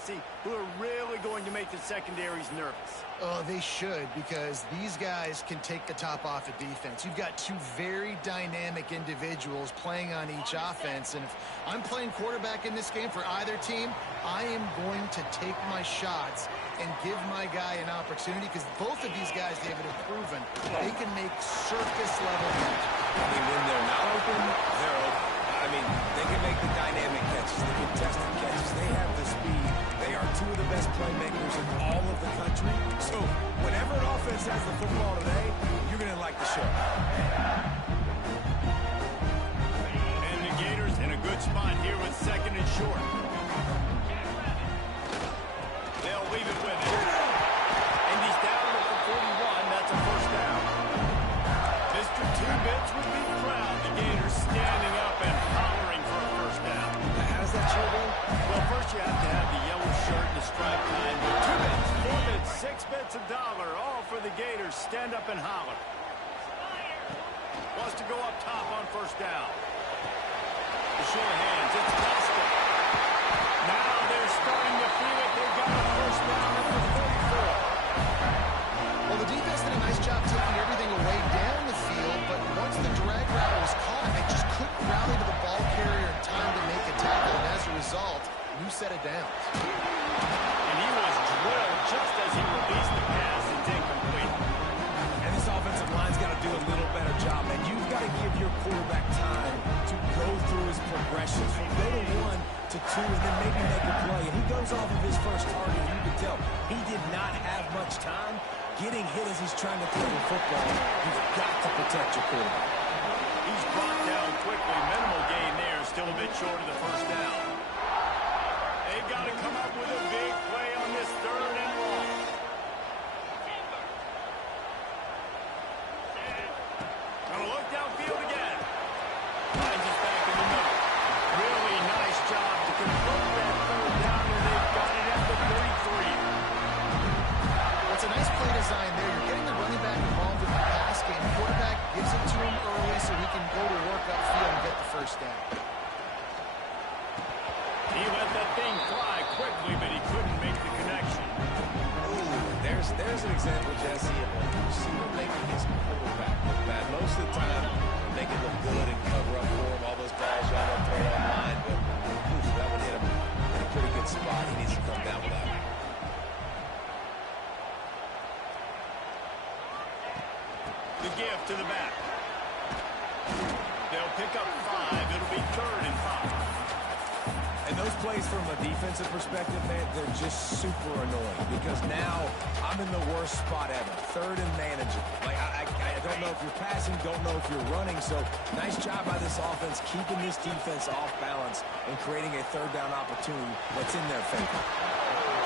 Jesse, who are really going to make the secondaries nervous. Oh, they should, because these guys can take the top off of defense. You've got two very dynamic individuals playing on each offense, and if I'm playing quarterback in this game for either team, I am going to take my shots and give my guy an opportunity, because both of these guys, David, have proven they can make surface-level catches. I mean, when they're not open, they're open. I mean, they can make the dynamic catches, the contested catches. They have the speed. They are two of the best playmakers in all of the country. So whenever an offense has the football today, you're going to like the show. And the Gators in a good spot here with second and short. They'll leave it with it. And he's down at the 41. That's a first down. Mr. Two-Bits would be proud. The Gators standing up and hollering for a first down. How does that show go? Well, first you have to have the yellow shirt and the stripe tie. 2 bits, 4 bits, 6 bits, $1, all for the Gators. Stand up and holler. Wants to go up top on first down. The short hands, it's Costa. Now they're starting to feel it. They've got a first down at the 34. Well, the defense did a nice job taking everything away down the field, but once the drag route was caught, they just couldn't rally to the ball carrier in time to make a tackle, and as a result, new set of downs. And he was drilled just as he released the pass. It's incomplete. And this offensive line's got to do a little better job, man. You've got to give your quarterback time to go through his progressions. From go to 1 to 2 and then maybe make a play. And he goes off of his first target. You can tell he did not have much time getting hit as he's trying to throw the football. You've got to protect your quarterback. He's brought down quickly. Minimal gain there. Still a bit short of the first down. They've got to come up with a big play on this third and long. Gonna look downfield again. Finds us back in the middle. Really nice job to convert that third down, and they've got it at the 33. It's a nice play design there. You're getting the running back involved in the pass game. The quarterback gives it to him early so he can go to work upfield and get the first down. He let that thing fly quickly, but he couldn't make the connection. Ooh, there's an example, Jesse, of a receiver making his quarterback look bad. Most of the time, they can look good and cover up for him. All those balls y'all don't throw online, but oof, that one hit him in a pretty good spot. He needs to come down with that one. The give to the back. They'll pick up 5. It'll be third and 5. And those plays from a defensive perspective, man, they're just super annoying because now I'm in the worst spot ever. Third and manageable. Like, I don't know if you're passing, don't know if you're running. So nice job by this offense keeping this defense off balance and creating a third down opportunity that's in their favor.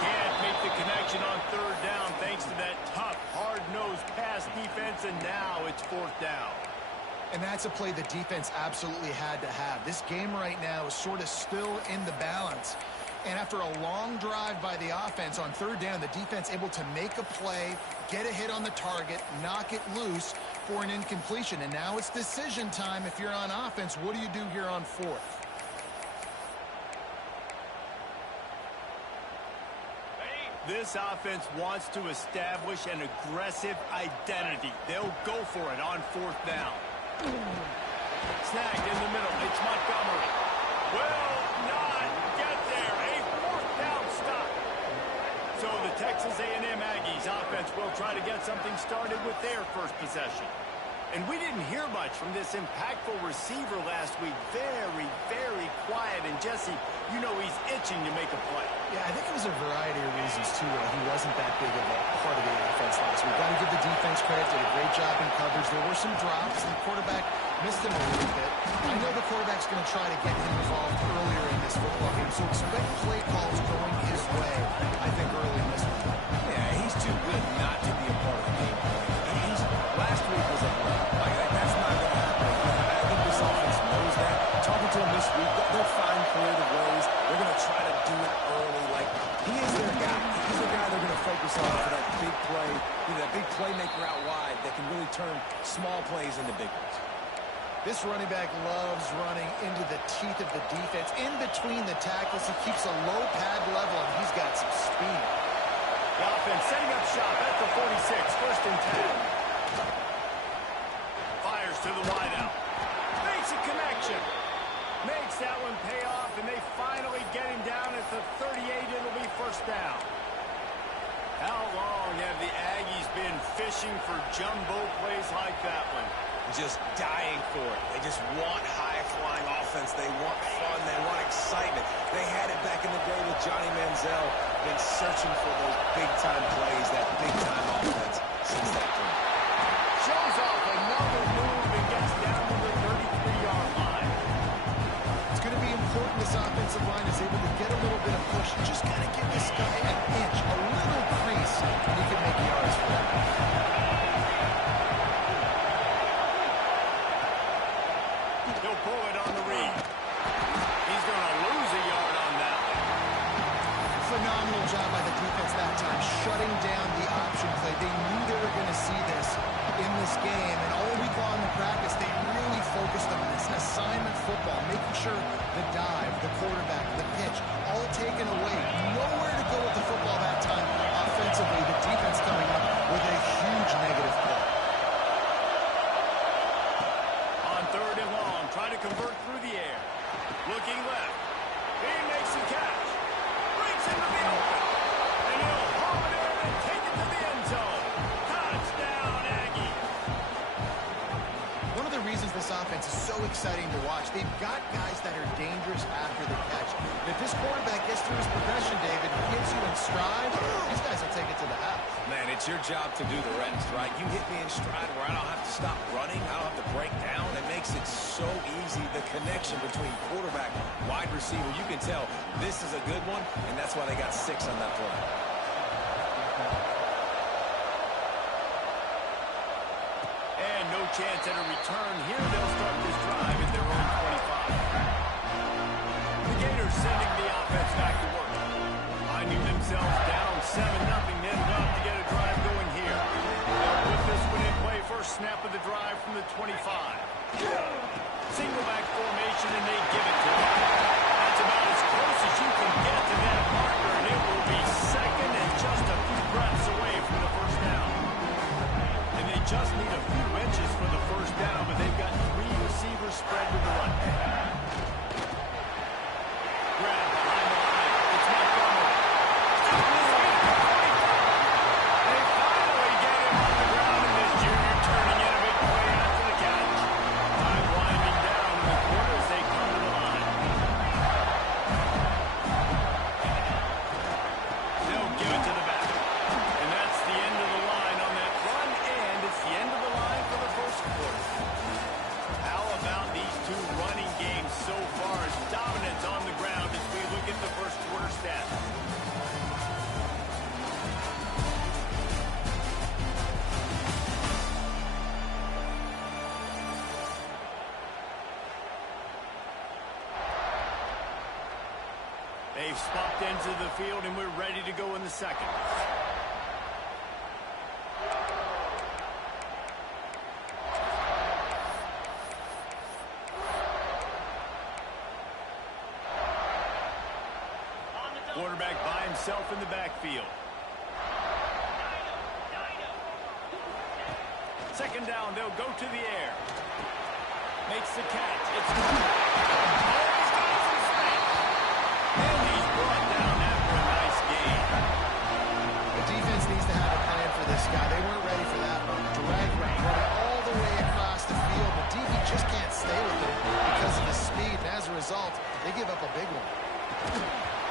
Can't make the connection on third down thanks to that tough, hard-nosed pass defense, and now it's fourth down. And that's a play the defense absolutely had to have. This game right now is sort of still in the balance. And after a long drive by the offense on third down, the defense able to make a play, get a hit on the target, knock it loose for an incompletion. And now it's decision time if you're on offense. What do you do here on fourth? This offense wants to establish an aggressive identity. They'll go for it on fourth down. Snagged in the middle. It's Montgomery. Will not get there. A fourth down stop. So the Texas A&M Aggies offense will try to get something started with their first possession. And we didn't hear much from this impactful receiver last week. Very, very quiet. And Jesse, you know he's itching to make a play. Yeah, I think it was a variety of reasons, too. He wasn't that big of a part of the offense last week. Got to give the defense credit. Did a great job in coverage. There were some drops, and the quarterback missed him a little bit. I know the quarterback's going to try to get him involved earlier in this football game, so expect play calls going his way, I think, early in this one. Yeah, he's too good not to be a part of the game plan. Last week was a blur. That's not going to happen. I think this offense knows that. Talking to him this week, they'll find creative ways. They're going to try to do it early. Like, he is their guy. He's the guy they're going to focus on for that big play, that big playmaker out wide that can really turn small plays into big ones. This running back loves running into the teeth of the defense. In between the tackles, he keeps a low pad level, and he's got some speed. The offense setting up shop at the 46, 1st and 10. Fires to the wideout. Makes a connection. Makes that one pay off, and they finally get him down at the 38. It'll be 1st down. How long have the Aggies been fishing for jumbo plays like that one? Just dying for it. They just want high-flying offense. They want fun. They want excitement. They had it back in the day with Johnny Manziel. Been searching for those big-time plays, that big-time offense since that point. Shows off another move and gets down to the 33-yard line. It's going to be important this offensive line is able to get a little bit of push. Just got to give this guy an inch, a little crease, and he can make yards for that. He'll pull it on the read. He's going to lose a yard on that one. Phenomenal job by the defense that time, shutting down the option play. They knew they were going to see this in this game, and all week long in practice, they really focused on this assignment football, making sure the dive, the quarterback, the pitch, all taken away. Nowhere to go with the football that time offensively. The defense coming up with a huge negative play. Trying to convert through the air. Looking left. He makes the catch. Breaks into the open. And he'll haul it in and take it to the end zone. Touchdown, Aggie. One of the reasons this offense is so exciting to watch, they've got guys that are dangerous after the catch. And if this quarterback gets through his progression, David, gets you in stride, these guys will take it to the house. Man, it's your job to do the rest, right? You hit me in stride where I don't have to stop running. I don't have to break down. It makes it so easy, the connection between quarterback, wide receiver. You can tell this is a good one, and that's why they got 6 on that play. And no chance at a return here. They'll start this drive at their own 25. The Gators sending the offense back to work. Finding themselves down 7-0. Ended up to get a drive going here. They'll put this one in play. First snap of the drive from the 25. Single back formation, and they give it to him. That's about as close as you can get to that marker, and it will be second and just a few breaths away from the 1st down. And they just need a few inches for the 1st down, but they've got 3 receivers spread with the run. Grab behind the line. It's Montgomery. They finally get him on the ground, and this junior turning in a big play after the catch. Time winding down in the quarter as they come to the line. They'll give it to the back. And that's the end of the line on that run, and it's the end of the line for the 1st quarter. How about these 2 running games so far? As dominance on the ground as we look at the 1st quarter stats. They've swapped into the field, and we're ready to go in the 2nd. Quarterback by himself in the backfield. 2nd down, they'll go to the air. Makes the catch. It's and he's brought down after a nice gain. The defense needs to have a plan for this guy. They weren't ready for that one. Drag route, running all the way across the field, but DB just can't stay with him because of his speed, and as a result, they give up a big one.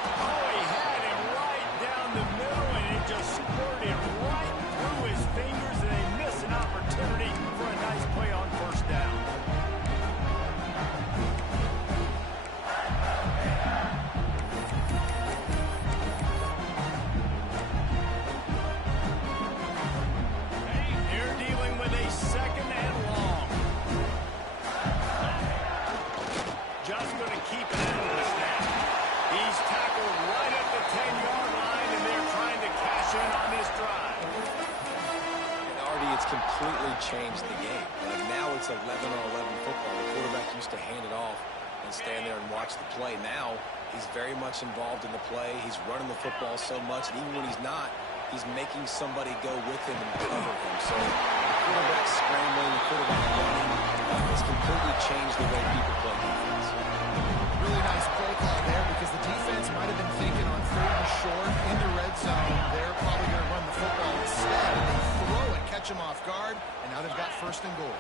Oh, he had him right down the middle, and it just squirted right through his fingers, and they miss an opportunity for a nice play on 1st down. They're dealing with a 2nd and long. Just going to keep it out of the snap. He's tackled right completely changed the game. Like now it's 11 on 11 football. The quarterback used to hand it off and stand there and watch the play. Now he's very much involved in the play. He's running the football so much, and even when he's not, he's making somebody go with him and cover him. So the quarterback scrambling, the quarterback running has completely changed the way people play defense. Really nice play call there because the defense might have been thinking on 3rd and short in the red zone. They're probably going to run the football instead. They throw it, catch him off guard, and now they've got 1st and goal.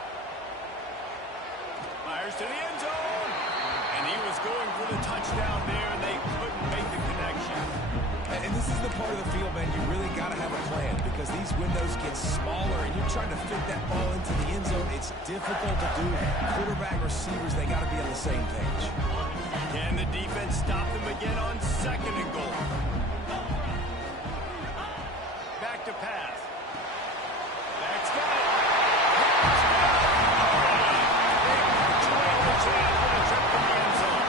Fires to the end zone. And he was going for the touchdown there, and they couldn't make the connection. And this is the part of the field, man, you really got to have a plan because these windows get smaller and you're trying to fit that ball into the end zone. It's difficult to do. Quarterback, receivers, they got to be on the same page. Can the defense stop them again on 2nd and goal? Back to pass. That's got it. They punctuate the chance for the trip to the end zone.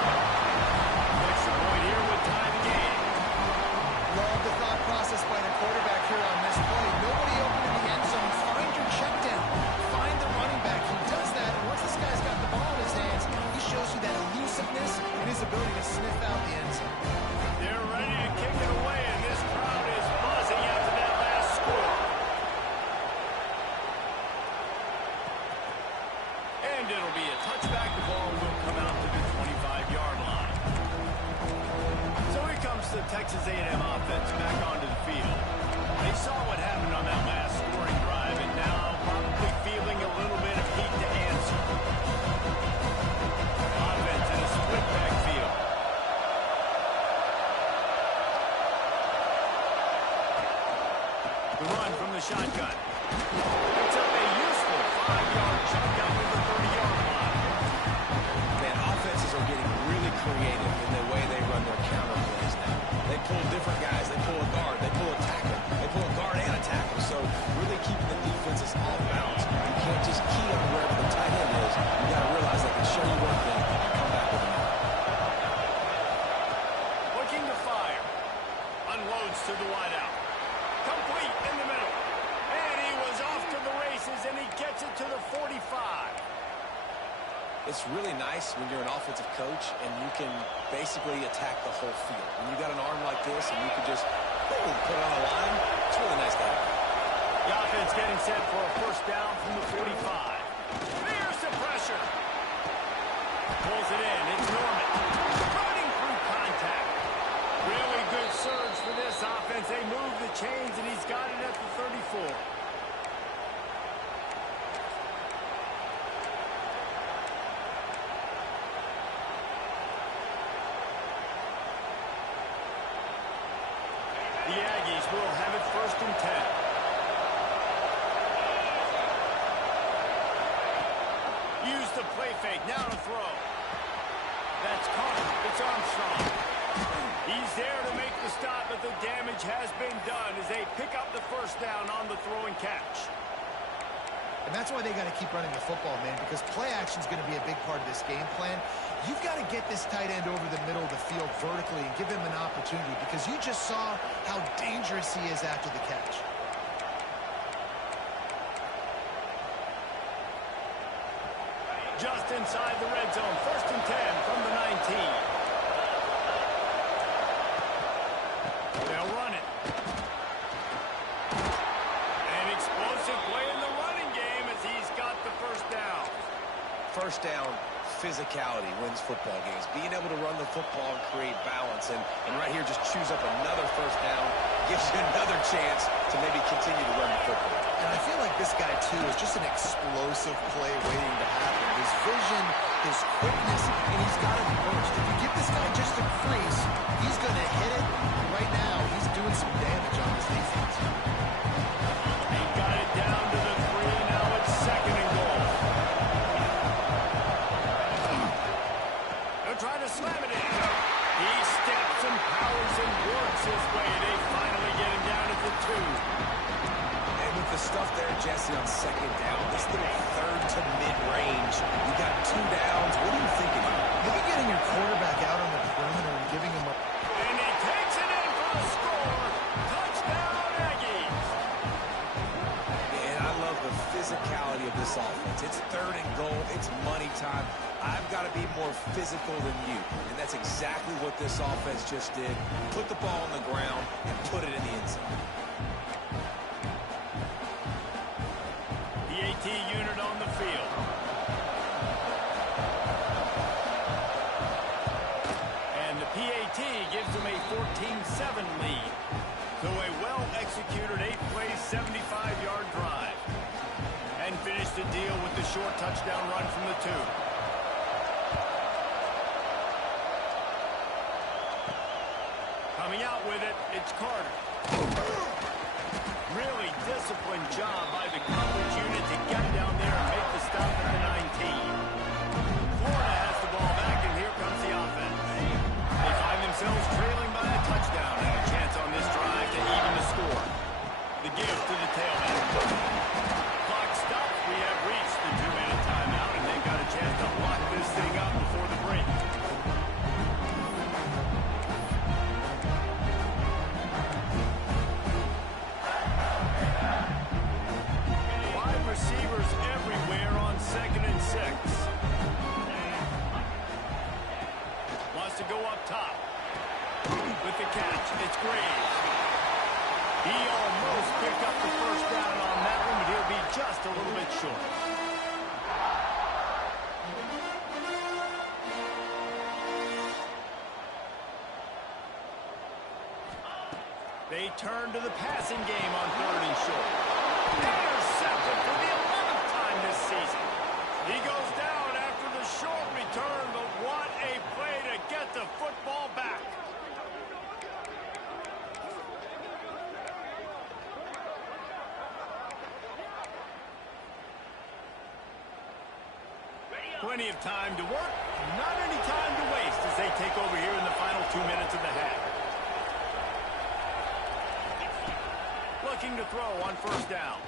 Extra point here with time gained. Love the thought process by the quarterback here on this play. Nobody open in the end zone. Find your check down. Find the running back. He does that, and once this guy's got the ball in his hands, he shows you that elusiveness and his ability to sniff out the end zone. They're ready to kick it away, and this crowd is buzzing after that last score. And it'll be a touchback. The ball will come out to the 25-yard line. So here comes the Texas A&M offense back onto the field. They saw what happened on that last scoring drive, and now probably feeling a little bit of heat to answer. Offense in a split backfield. The run from the shotgun. Picks up a useful 5-yard chunk out to the 30-yard line. Man, offenses are getting really creative in the way they run their counter plays now. They pull different guys. They pull a guard. They pull a tackle. They pull a guard and a tackle. So really keeping the defenses off balance. You can't just key on wherever the tight end is. You got to realize they can show you one thing and come back with another. Looking to fire. Unloads to the wideout. Complete in the middle. And he was off to the races, and he gets it to the 45. It's really nice when you're an offensive coach and you can basically attack the whole field. When you got an arm like this and you can just put it on a line, it's really nice to have. The offense getting set for a 1st down from the 45. There's the pressure. Pulls it in. It's Norman. Running through contact. Really good surge for this offense. They move the chains, and he's got it at the 34. The Aggies will have it 1st and 10. Use the play fake. Now to throw. That's caught. It's Armstrong. He's there to make the stop, but the damage has been done as they pick up the 1st down on the throw and catch. And that's why they got to keep running the football, man, because play action is going to be a big part of this game plan. You've got to get this tight end over the middle of the field vertically and give him an opportunity because you just saw how dangerous he is after the catch. Just inside the red zone. 1st and 10 from the 19. They'll run it. An explosive play in the running game as he's got the 1st down. 1st down, physicality wins football games. Being able to run the football and create balance. And right here, just choose up another 1st down. Gives you another chance to maybe continue to run the football. And I feel like this guy, too, is just an explosive play waiting to happen. His vision, his quickness, and he's got it first. If you give this guy just a crease, he's going to hit it. And right now, he's doing some damage on this defense. He got it down to the 3. Now it's 2nd and goal. They'll try to slam it in. He steps and powers and works his way. They finally get him down at the 2. The stuff there, Jesse, on 2nd down, this little 3rd to mid-range. You got 2 downs. What are you thinking here? Maybe getting your quarterback out on the perimeter and giving him a... And he takes it in for the score. Touchdown, Aggies. And I love the physicality of this offense. It's third and goal. It's money time. I've got to be more physical than you. And that's exactly what this offense just did. Put the ball on the ground and put it in the end zone. The AT unit on the field. And the PAT gives them a 14-7 lead. So a well-executed 8-play, 75-yard drive. And finish the deal with the short touchdown run from the 2. Coming out with it, it's Carter. Really disciplined job by the coverage unit to get down there and make the stop at the 19. Florida has the ball back, and here comes the offense. They find themselves trailing by a touchdown and a chance on this drive to even the score. The give to the tailback. Clock stops. We have reached the 2-minute timeout, and they've got a chance to lock this thing up before the break. Receivers everywhere on 2nd and 6. Wants to go up top. With the catch, it's Graves. He almost picked up the first down on that one, but he'll be just a little bit short. They turn to the passing game on 3rd and short. Intercepted for the 11th time this season. He goes down after the short return, but what a play to get the football back. Plenty of time to work, not any time to waste as they take over here in the final 2 minutes of the half. Looking to throw on 1st down.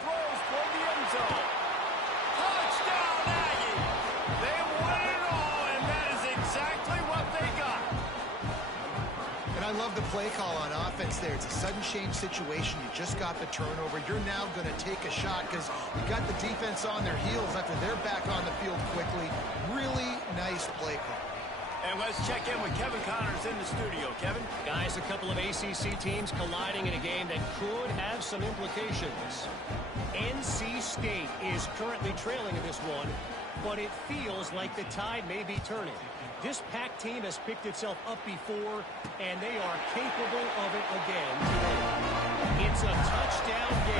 Throws toward the end zone. Touchdown, Aggie! They won it all, and that is exactly what they got. And I love the play call on offense there. It's a sudden change situation. You just got the turnover. You're now going to take a shot because you got the defense on their heels after they're back on the field quickly. Really nice play call. And let's check in with Kevin Connors in the studio. Kevin? Guys, a couple of ACC teams colliding in a game that could have some implications. NC State is currently trailing in this one, but it feels like the tide may be turning. This Pac team has picked itself up before, and they are capable of it again today. It's a touchdown game.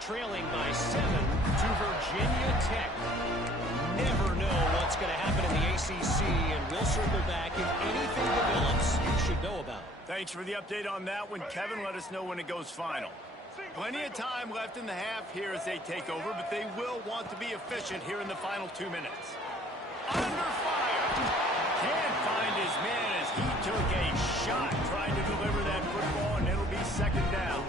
Trailing by 7 to Virginia Tech. Never know what's going to happen in the ACC, and we'll circle back if anything develops you should know about. Thanks for the update on that one, Kevin. Let us know when it goes final. Plenty of time left in the half here as they take over, but they will want to be efficient here in the final 2 minutes. Under fire. Can't find his man as he took a shot trying to deliver that football, and it'll be 2nd down.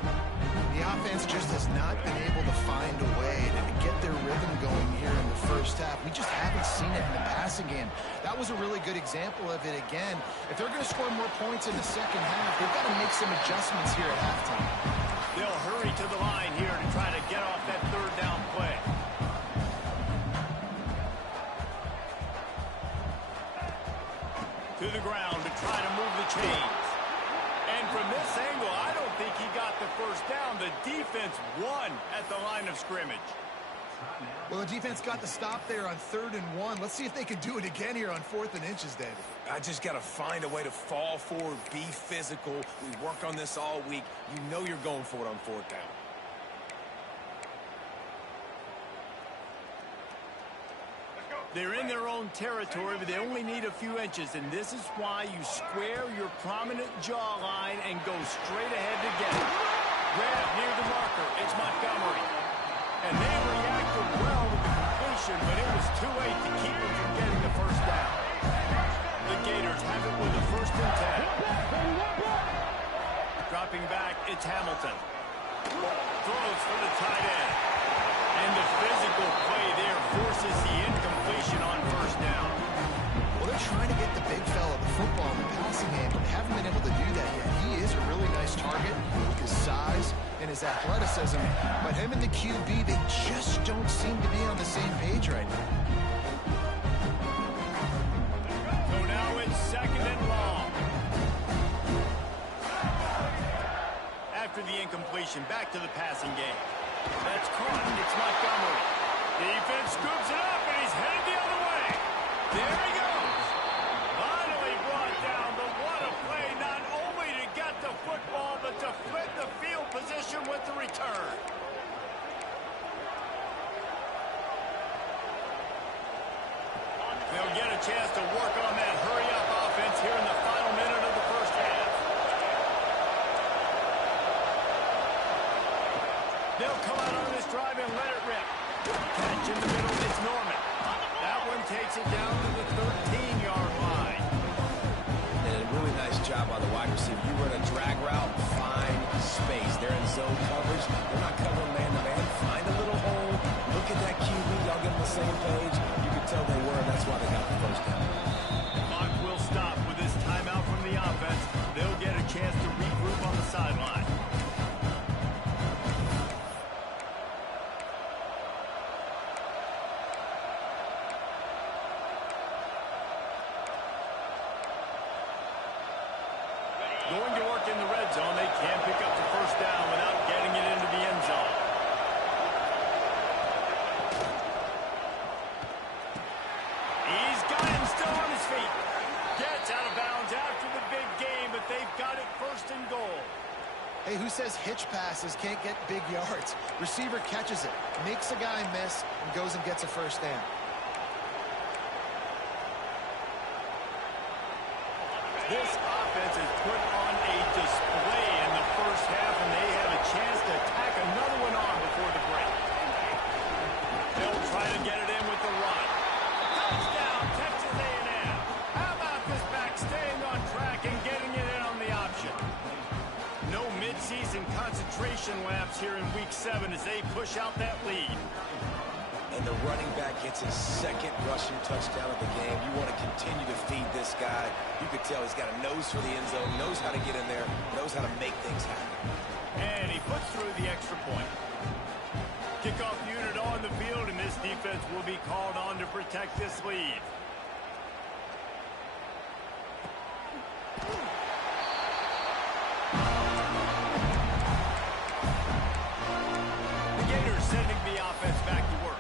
The offense just has not been able to find a way to get their rhythm going here in the first half. We just haven't seen it in the passing game. That was a really good example of it again. If they're going to score more points in the second half, they've got to make some adjustments here at halftime. They'll hurry to the line here to try to get off that 3rd down play. To the ground to try to move the chains. And from this angle, I don't think he got got the first down. The defense won at the line of scrimmage. Well, the defense got the stop there on 3rd and 1. Let's see if they can do it again here on 4th and inches, David. I just got to find a way to fall forward, be physical. We work on this all week. You know you're going for it on 4th down. They're in their own territory, but they only need a few inches, and this is why you square your prominent jawline and go straight ahead to get it. Grab near the marker. It's Montgomery. And they reacted well with the completion, but it was too late to keep them from getting the first down. The Gators have it with a 1st and 10. Dropping back, it's Hamilton. Throws for the tight end. And the physical play there forces the incompletion on 1st down. Well, they're trying to get the big fella the football in the passing game, but haven't been able to do that yet. He is a really nice target with his size and his athleticism, but him and the QB, they just don't seem to be on the same page right now. So now it's 2nd and long. After the incompletion, back to the passing game. That's caught. It's Montgomery. Defense scoops it up, and he's headed the other way. There he goes. Finally brought down, but what a play, not only to get the football, but to flip the field position with the return. They'll get a chance to work on that hurry-up offense here in the final minute of the first half. They'll come out on this drive and let it rip. Catch in the middle, it's Norman. That one takes it down to the 13-yard line. And a really nice job by the wide receiver. You run a drag route, find space. They're in zone coverage. They're not covering man-to-man. Find a little hole. Look at that QB. Y'all get on the same page. You can tell they were, and that's why they got the first down. Clock will stop with this timeout from the offense. They'll get a chance to regroup on the sideline. Going to work in the red zone. They can't pick up the first down without getting it into the end zone. He's got him still on his feet. Gets out of bounds after the big game, but they've got it 1st and goal. Hey, who says hitch passes can't get big yards? Receiver catches it, makes a guy miss, and goes and gets a first down. This offense has put on a display in the first half, and they have a chance to tack another one on before the break. They'll try to get it in with the run. Touchdown, Texas A&M. How about this back staying on track and getting it in on the option? No midseason concentration laps here in Week 7 as they push out that lead. And the running back gets his 2nd rushing touchdown of the game. You want to continue to feed this guy. You could tell he's got a nose for the end zone, knows how to get in there, knows how to make things happen. And he puts through the extra point. Kickoff unit on the field, and this defense will be called on to protect this lead. The Gators sending the offense back to work.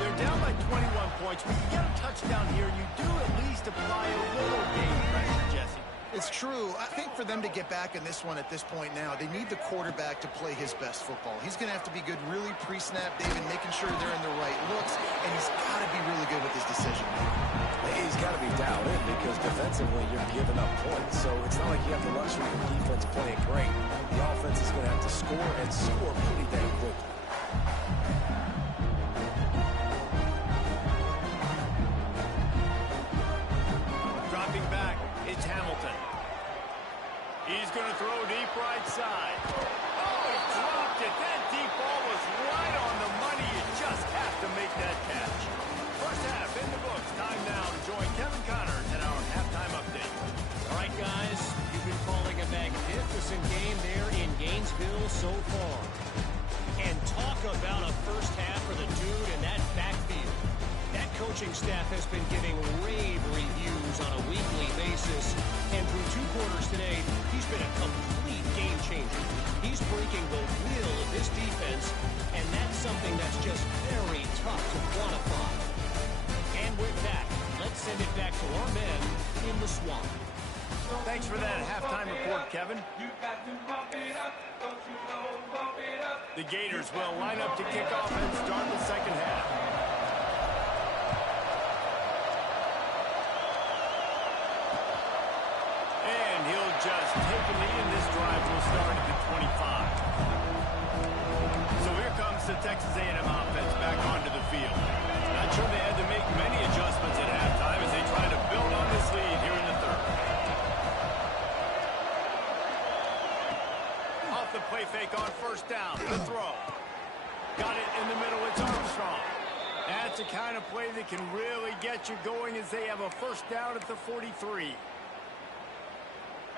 They're down by 21 points. When you get a touchdown here, you do at least apply a little game pressure, Jesse. It's true. I think for them to get back in this one at this point now, they need the quarterback to play his best football. He's going to have to be good really pre-snap, David, making sure they're in the right looks, and he's got to be really good with his decision making. He's got to be dialed in because defensively you're giving up points. So it's not like you have the luxury of defense playing great. The offense is going to have to score and score pretty dang quickly. Dropping back, it's Hamilton. He's going to throw deep right side. Oh, he dropped it. That deep ball was right on the money. You just have to make that catch. First half in the books. Time now to join Kevin Connors in our halftime update. All right, guys, you've been calling a magnificent game there in Gainesville so far. And talk about a first half for the dude in that backfield. That coaching staff has been giving rave reviews on a weekly basis. And through 2 quarters today, he's been a complete game changer. He's breaking the will of this defense, and that's something that's just very tough to quantify. And with that, let's send it back to our men in the swamp. Thanks for that halftime report, Kevin. The Gators will line up to kick off and start the second half. And he'll just take a lead, and this drive will start at the 25. So here comes the Texas A&M offense back onto the field. Not sure they had to make many adjustments at halftime as they try to build on this lead here in the third. Off the play fake on first down. The throw. Got it in the middle. It's Armstrong. That's the kind of play that can really get you going as they have a first down at the 43.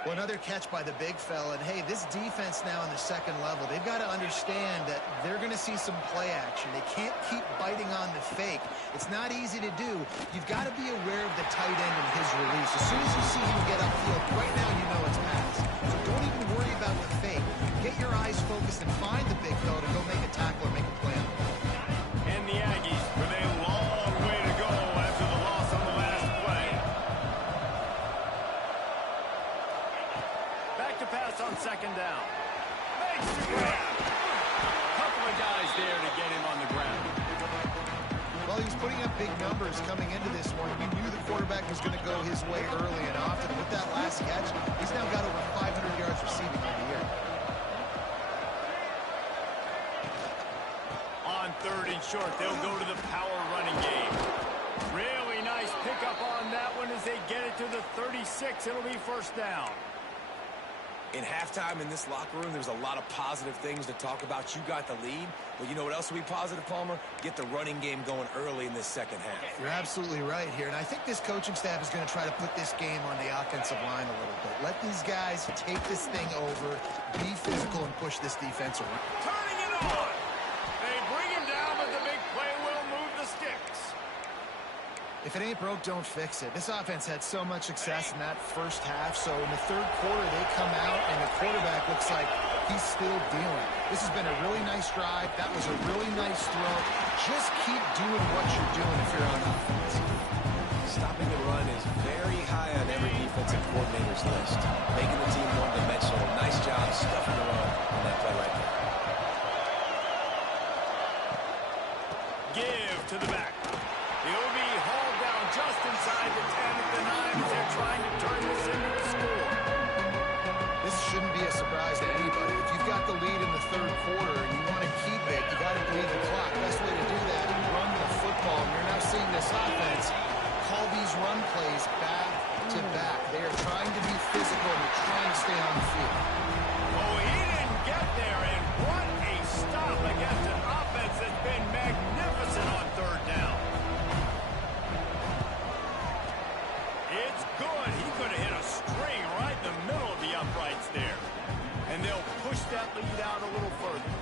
Well, another catch by the big fella. And, hey, this defense now in the second level, they've got to understand that they're going to see some play action. They can't keep biting on the fake. It's not easy to do. You've got to be aware of the tight end and his release. As soon as you see him get upfield, right now you know it's pass. So don't even worry about the fake. Get your eyes focused and find the big fella to go make a tackle or make a play on him. And the Aggies with a long way to go after the loss on the last play. Back to pass on second down. Makes the grab. Couple of guys there to get him on the ground. Well, he was putting up big numbers coming into this one. We knew the quarterback was going to go his way early and often. With that last catch, he's now got over 500 yards receiving on the year. On third and short, they'll go to the power running game. Really nice pickup on that one as they get it to the 36. It'll be first down. In halftime in this locker room, there's a lot of positive things to talk about. You got the lead, but you know what else will be positive, Palmer? Get the running game going early in this second half. You're absolutely right here, and I think this coaching staff is going to try to put this game on the offensive line a little bit. Let these guys take this thing over, be physical, and push this defense around. Turning it on. They bring him down, but the big play will move the sticks. If it ain't broke, don't fix it. This offense had so much success in that first half, so in the third quarter, they come out, and the quarterback looks like he's still dealing. This has been a really nice drive. That was a really nice throw. Just keep doing what you're doing if you're on offense. Stopping the run is very high on every defensive coordinator's list. Making the team one-dimensional. Nice job stuffing the run on that play right there. Give to the back. He'll be hauled down just inside the 10 at the 9 as they're trying to turn this into a score. This shouldn't be a surprise to anybody. If you've got the lead in the third quarter and you want to keep it, you got to bleed the clock. Best way to do that is run the football. And you're now seeing this offense call these run plays back to back. They are trying to be physical. They're trying to stay on the field. Oh, he didn't get there, and what a stop against an offense that's been magnificent on third down. It's good. He could have hit a string right in the middle of the uprights there. And they'll push that lead out a little further.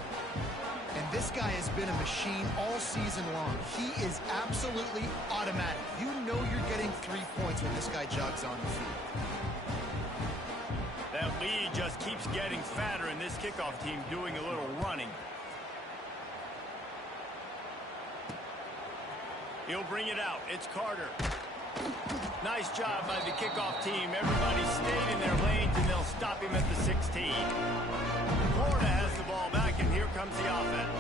And this guy has been a machine all season long. He is absolutely automatic. You know you're getting 3 points when this guy jogs on the field. That lead just keeps getting fatter, and this kickoff team doing a little running. He'll bring it out. It's Carter. Nice job by the kickoff team. Everybody stayed in their lanes, and they'll stop him at the 16. Florida has the ball back, and here comes the offense.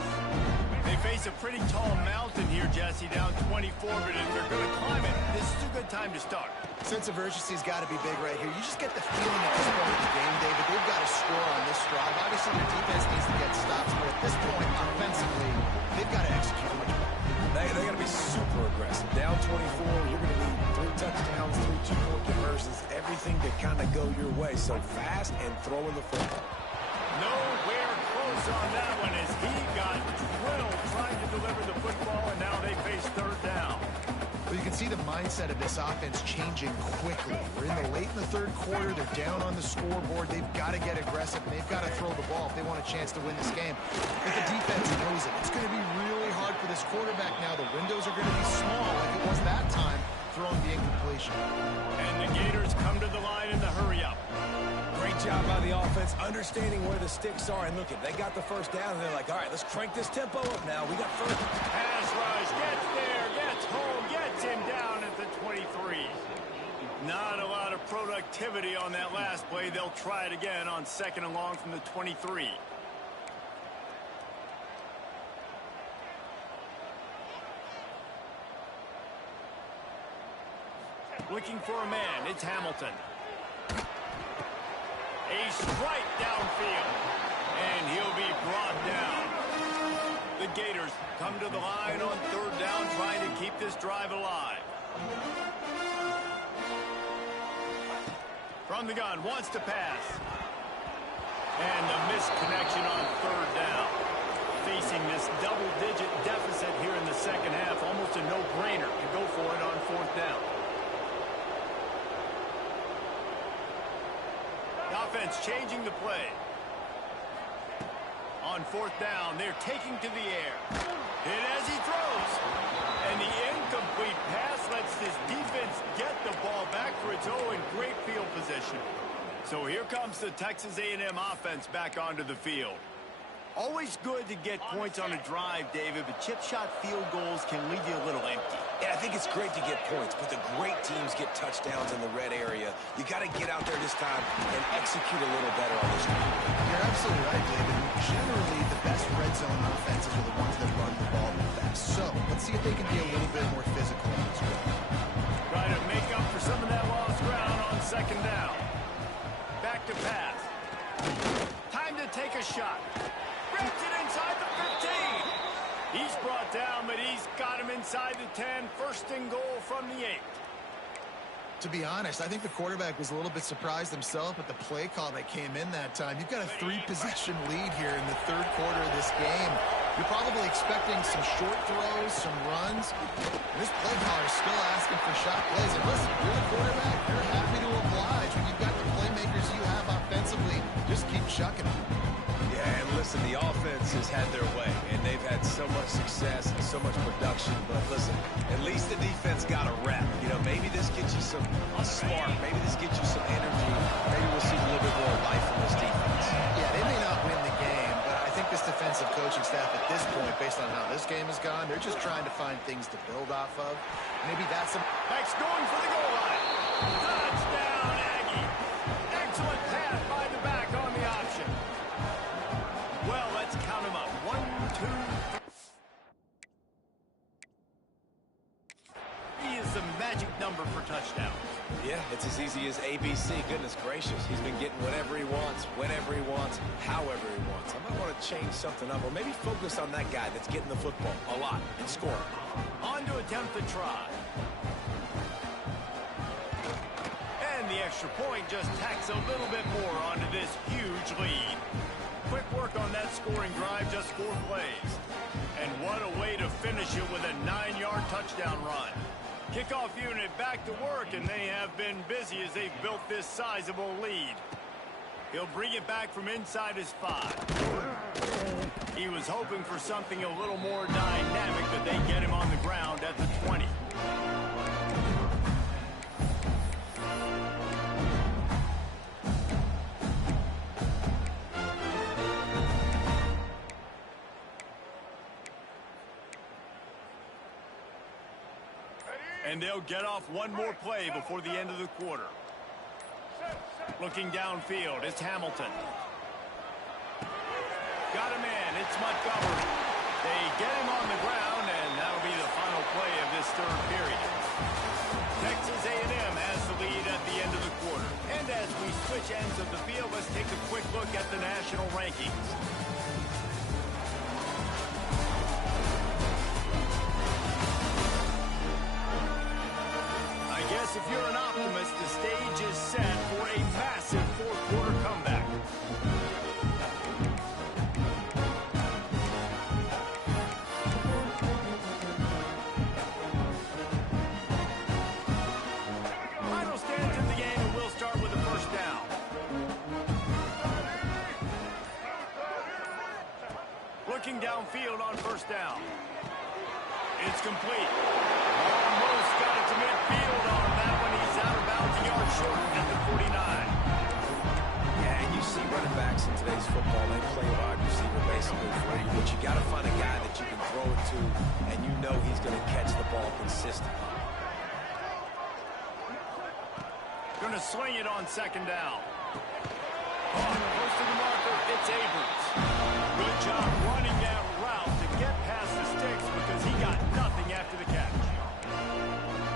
They face a pretty tall mountain here, Jesse, down 24, but if they're going to climb it, this is a good time to start. Sense of urgency's got to be big right here. You just get the feeling at this point of the game, David, they've got to score on this drive. Obviously, their defense needs to get stops, but at this point, offensively, they've got to execute much better. They got to be super aggressive. Down 24, you're going to need 3 touchdowns, 3 2-point conversions, everything to kind of go your way. So fast and throwing the football. Nowhere close on that one as he got drilled trying to deliver the football, and now they face third down. Well, you can see the mindset of this offense changing quickly. We're in the late in the third quarter. They're down on the scoreboard. They've got to get aggressive, and they've got to throw the ball if they want a chance to win this game. But the defense knows it. It's going to be really hard for this quarterback now. The windows are going to be small like it was that time. throwing the incompletion. And the Gators come to the line in the hurry-up. Great job by the offense, understanding where the sticks are. And look, they got the first down, and they're like, all right, let's crank this tempo up now. We got first. Pass rush, gets there, gets home, gets him down at the 23. Not a lot of productivity on that last play. They'll try it again on 2nd and long from the 23. Looking for a man, it's Hamilton. A strike downfield, and he'll be brought down. The Gators come to the line on 3rd down, trying to keep this drive alive. From the gun, wants to pass. And a missed connection on 3rd down. Facing this double-digit deficit here in the 2nd half, almost a no-brainer to go for it on 4th down. The offense changing the play. On 4th down, they're taking to the air. Hit as he throws. And the incomplete pass lets this defense get the ball back for its own great field position. So here comes the Texas A&M offense back onto the field. Always good to get points on a drive, David, but chip shot field goals can leave you a little empty. Yeah, I think it's great to get points, but the great teams get touchdowns in the red area. You got to get out there this time and execute a little better on this one. You're absolutely right, David. Generally, the best red zone offenses are the ones that run the ball the best. So let's see if they can be a little bit more physical on this drive. Try to make up for some of that lost ground on 2nd down. Back to pass. Time to take a shot. Rips it inside the 15. He's brought down, but he's got him inside the 10. 1st and goal from the 8. To be honest, I think the quarterback was a little bit surprised himself at the play call that came in that time. You've got a 3-possession lead here in the 3rd quarter of this game. You're probably expecting some short throws, some runs. This play caller is still asking for shot plays. And listen, you're the quarterback. You're happy to oblige when you've got the playmakers you have offensively. Just keep chucking them. Yeah, and listen, the offense has had their way, and they've had so much success and so much production. But listen, at least the defense got a rep. You know, maybe this gets you a spark. Maybe this gets you some energy. Maybe we'll see a little bit more life from this defense. Yeah, they may not win the game, but I think this defensive coaching staff at this point, based on how this game has gone, they're just trying to find things to build off of. Maybe that's some... Max going for the goal line. Touchdown, Aggie. Excellent pass by the back on the option. Well, let's count them up. 1, 2, 3. He is the magic number for touchdowns. Yeah, it's as easy as ABC. Goodness gracious. He's been getting whatever he wants, whenever he wants, however he wants. I might want to change something up, or maybe focus on that guy that's getting the football a lot and scoring. On to attempt the try. And the extra point just tacks a little bit more onto this huge lead. Quick work on that scoring drive, just 4 plays. And what a way to finish it with a 9-yard touchdown run. Kickoff unit back to work, and they have been busy as they've built this sizable lead. He'll bring it back from inside his 5. He was hoping for something a little more dynamic, but they get him on the ground at the 20. And they'll get off one more play before the end of the quarter. Looking downfield, it's Hamilton. Got a man, it's Montgomery. They get him on the ground, and that'll be the final play of this 3rd period. Texas A&M has the lead at the end of the quarter. And as we switch ends of the field, let's take a quick look at the national rankings. I guess if you're an optimist, the stage is set for a massive 4th quarter comeback. Final stands in the game, and we'll start with the 1st down. Looking downfield on 1st down. It's complete. Almost got it to midfield. short at the 49. Yeah, and you see running backs in today's football, they play wide receiver basically for you, but you got to find a guy that you can throw it to, and you know he's going to catch the ball consistently. Going to swing it on second down. Close to the marker, it's Abrams. Good job running that route to get past the sticks because he got nothing after the catch.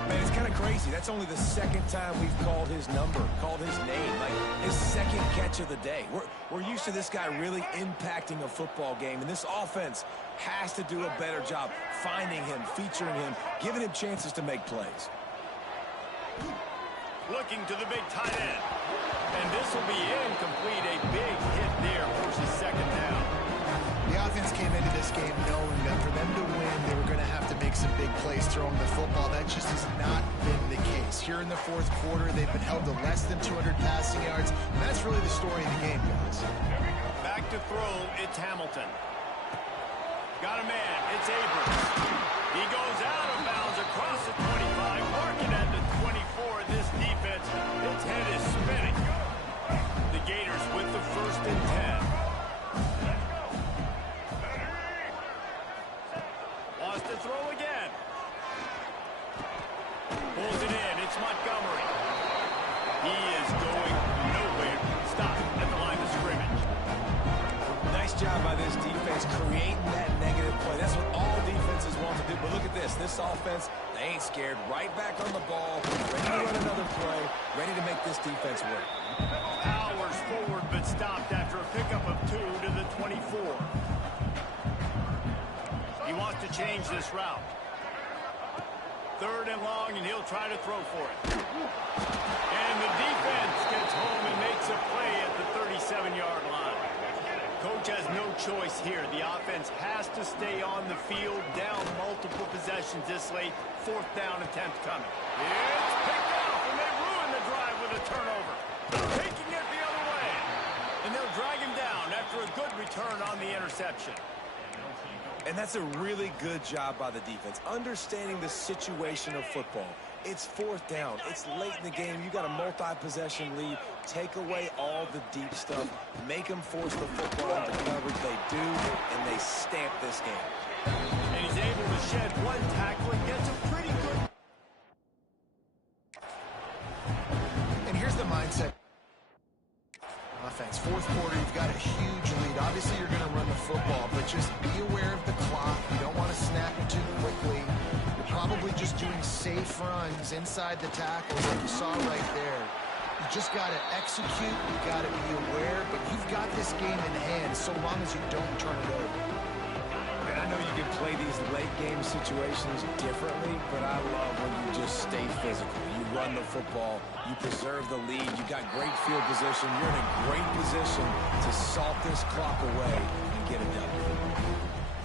Man, it's kind of crazy. That's only the second time we've called his number, called his name, like his second catch of the day. We're used to this guy really impacting a football game, and this offense has to do a better job finding him, featuring him, giving him chances to make plays. Looking to the big tight end. And this will be incomplete. A big hit there versus second down. The offense came into this game knowing that for them to win, they were going to have to make some big plays throwing the football. That just has not been the case. Here in the fourth quarter, they've been held to less than 200 passing yards, and that's really the story of the game, guys. Back to throw, it's Hamilton. Got a man, it's Abrams. He goes out of bounds across the 25, marking at the 24. This defense, its head is spinning. The Gators with the 1st and 10. Lost the throw again. Pulls it in, it's Montgomery. He is going nowhere. Stop at the line of scrimmage. Nice job by this defense creating that negative play. That's what all defenses want to do. But look at this. This offense, they ain't scared. Right back on the ball, ready to run another play, ready to make this defense work. Powers forward, but stopped after a pickup of 2 to the 24. He wants to change this route. 3rd and long, and he'll try to throw for it. And the defense gets home and makes a play at the 37-yard line. Coach has no choice here. The offense has to stay on the field, down multiple possessions this late. 4th down attempt coming. It's picked off, and they ruin the drive with a turnover. Taking it the other way. And they'll drag him down after a good return on the interception. And that's a really good job by the defense, understanding the situation of football. It's 4th down. It's late in the game. You got a multi-possession lead. Take away all the deep stuff. Make them force the football into coverage. They do, and they stamp this game. And he's able to shed one tackle and gets a pretty good. And here's the mindset. Offense. 4th quarter, you've got a huge lead. Obviously, you're going to run the football, but just be aware of the clock. You don't want to snap it too quickly. You're probably just doing safe runs inside the tackles like you saw right there. You just got to execute. You got to be aware, but you've got this game in hand so long as you don't turn it over. And I know you can play these late game situations differently, but I love when you just stay physical. You run the football, you preserve the lead, you got great field position, you're in a great position to salt this clock away and get it done.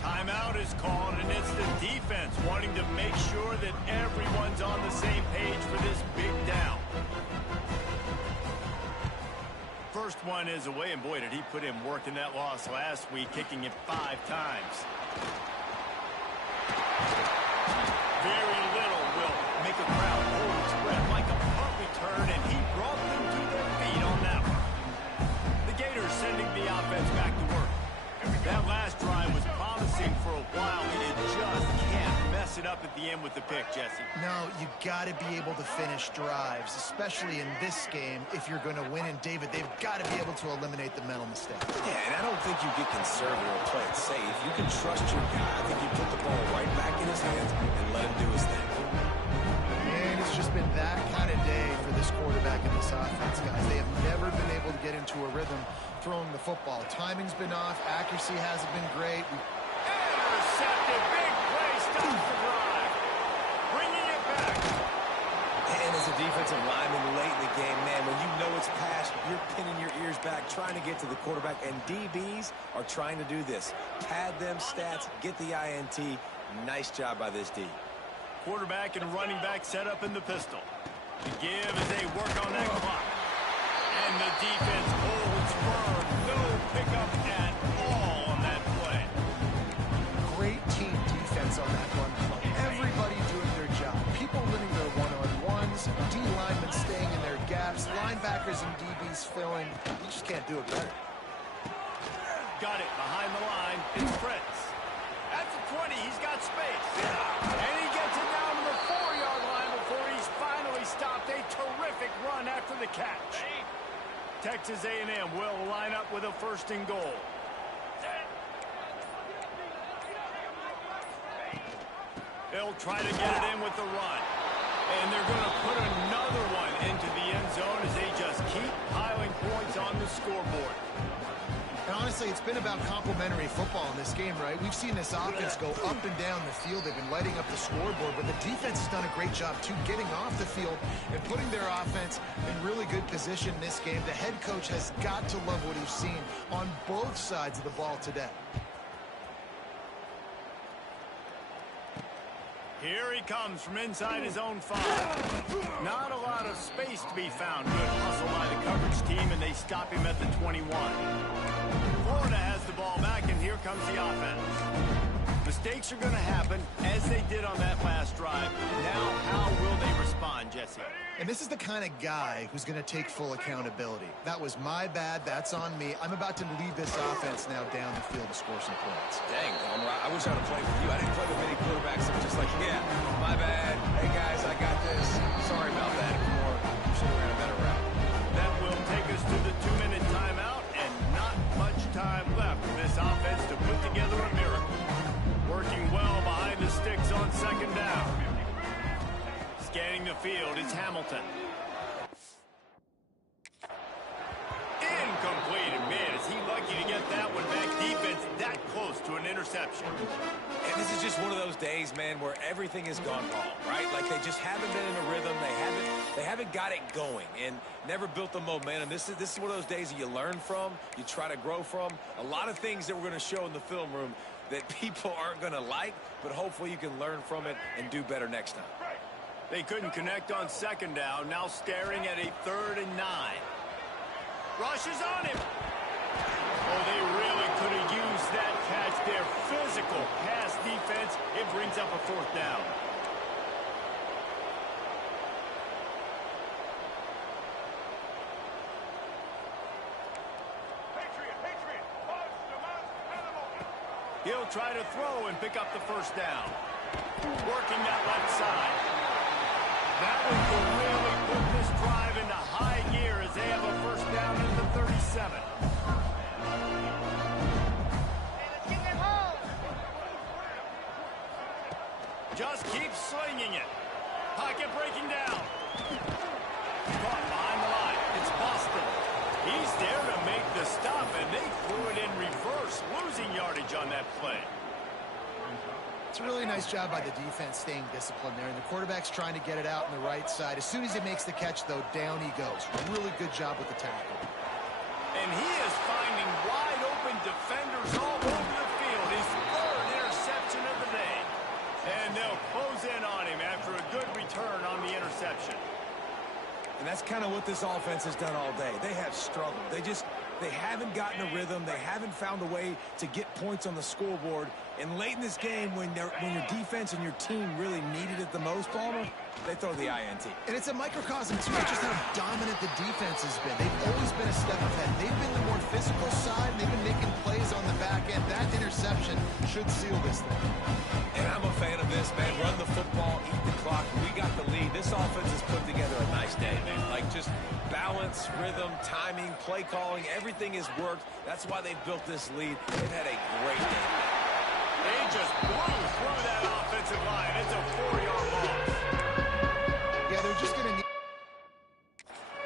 Timeout is called, and it's the defense wanting to make sure that everyone's on the same page for this big down. First one is away, and boy, did he put in work in that loss last week, kicking it 5 times. Very little will make a crowd hold its breath like a punt return, and he brought them to their feet on that one. The Gators sending the offense back to work. That last drive was promising for a while, and you just can't mess it up at the end with the pick, Jesse. No, you got to be able to finish drives, especially in this game if you're going to win. And, David, they've got to be able to eliminate the mental mistakes. Yeah, and I don't think you get conservative or play it safe. You can trust your guy. I think you put the ball right back in his hands and let him do his thing. And it's just been that kind of day for this quarterback and this offense, guys. They have never been able to get into a rhythm throwing the football. Timing's been off. Accuracy hasn't been great. Intercepted. Big play. Stops the drive. Bringing it back. And as a defensive lineman late in the game, man, when you know it's past, you're pinning your ears back, trying to get to the quarterback. And DBs are trying to do this. Pad them stats, get the INT. Nice job by this D. Quarterback and running back set up in the pistol. The give as they work on that clock. And the defense holds firm. No pickup at all on that play. Great team defense on that run play. Everybody doing their job. People winning their one-on-ones. D linemen staying in their gap. opposing DBs filling. You just can't do it better. Got it behind the line. It's Fritz. At the 20, he's got space. And he gets it down to the 4-yard line before he's finally stopped. A terrific run after the catch. Texas A&M will line up with a 1st and goal. They'll try to get it in with the run. And they're going to put another one into the end zone as they just keep piling points on the scoreboard. And honestly, it's been about complementary football in this game, right? We've seen this offense go up and down the field. They've been lighting up the scoreboard, but the defense has done a great job, too, getting off the field and putting their offense in really good position in this game. The head coach has got to love what he's seen on both sides of the ball today. Here he comes from inside his own 5. Not a lot of space to be found. Good hustle by the coverage team, and they stop him at the 21. Florida has the ball back, and here comes the offense. Mistakes are going to happen, as they did on that last drive. Now, how will they respond, Jesse? And this is the kind of guy who's going to take full accountability. That was my bad. That's on me. I'm about to lead this offense now down the field to score some points. Dang, Palmer, I wish I would have played with you. I didn't play with many quarterbacks that were just like, yeah, my bad. Hey, guys, I got this. Sorry about that. More, you should have ran a better route. That will take us to the 2-minute timeout, and not much time left for this offense to put together a miracle. Working well behind the sticks on 2nd down. Scanning the field is Hamilton. Incomplete. And man, is he lucky to get that one back. Defense that close to an interception. And this is just one of those days, man, where everything has gone wrong, right? Like they just haven't been in a rhythm. They haven't got it going and never built the momentum. This is one of those days that you learn from, you try to grow from. A lot of things that we're going to show in the film room that people aren't going to like, but hopefully you can learn from it and do better next time. They couldn't connect on 2nd down. Now staring at a 3rd and 9. Rushes on him. Oh, they really could have used that catch there. Physical pass defense. It brings up a 4th down. He'll try to throw and pick up the 1st down. Working that left side. That one will really put this drive into high gear as they have a 1st down at the 37. Just keep slinging it. Pocket breaking down. Caught behind the line. It's Boston. He's there to make the stop, and they threw it in reverse, losing yardage on that play. It's a really nice job by the defense staying disciplined there, and the quarterback's trying to get it out on the right side. As soon as he makes the catch, though, down he goes. Really good job with the tackle. And he is finding wide-open defenders all over the field. His 3rd interception of the day. And they'll close in on him after a good return on the interception. And that's kind of what this offense has done all day. They have struggled. They haven't gotten a rhythm. They haven't found a way to get points on the scoreboard. And late in this game, when your defense and your team really needed it the most, Palmer, they throw the INT. And it's a microcosm, too, of just how dominant the defense has been. They've always been a step ahead. They've been the more physical side. They've been making plays on the back end. That interception should seal this thing. And I'm a fan of this, man. Run the football, eat the clock. We got the lead. This offense has put together a nice day, man. Like just balance, rhythm, timing, play calling, everything has worked. That's why they've built this lead. They've had a great day. They just blew through that offensive line. It's a 4-yard loss. Yeah, they're just going to need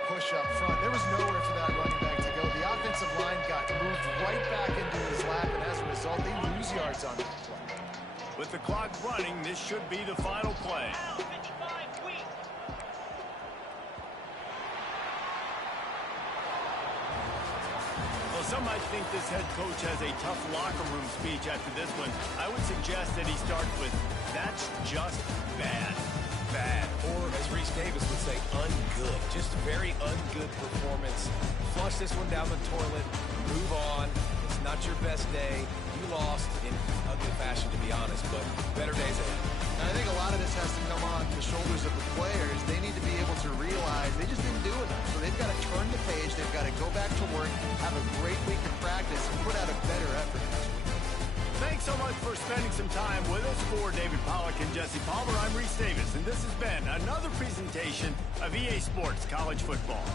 push up front. There was nowhere for that running back to go. The offensive line got moved right back into his lap, and as a result, they lose yards on that play. With the clock running, this should be the final play. Well, some might think this head coach has a tough locker room speech after this one. I would suggest that he starts with, "That's just bad." Bad, or as Reese Davis would say, ungood. Just a very ungood performance. Flush this one down the toilet, move on. It's not your best day. You lost in ugly fashion, to be honest, but better days ahead. And I think a lot of this has to come on the shoulders of the players. They need to be able to realize they just didn't do enough. So they've got to turn the page. They've got to go back to work, have a great week of practice, and put out a better effort next week. Thanks so much for spending some time with us. For David Pollack and Jesse Palmer, I'm Reese Davis, and this has been another presentation of EA Sports College Football.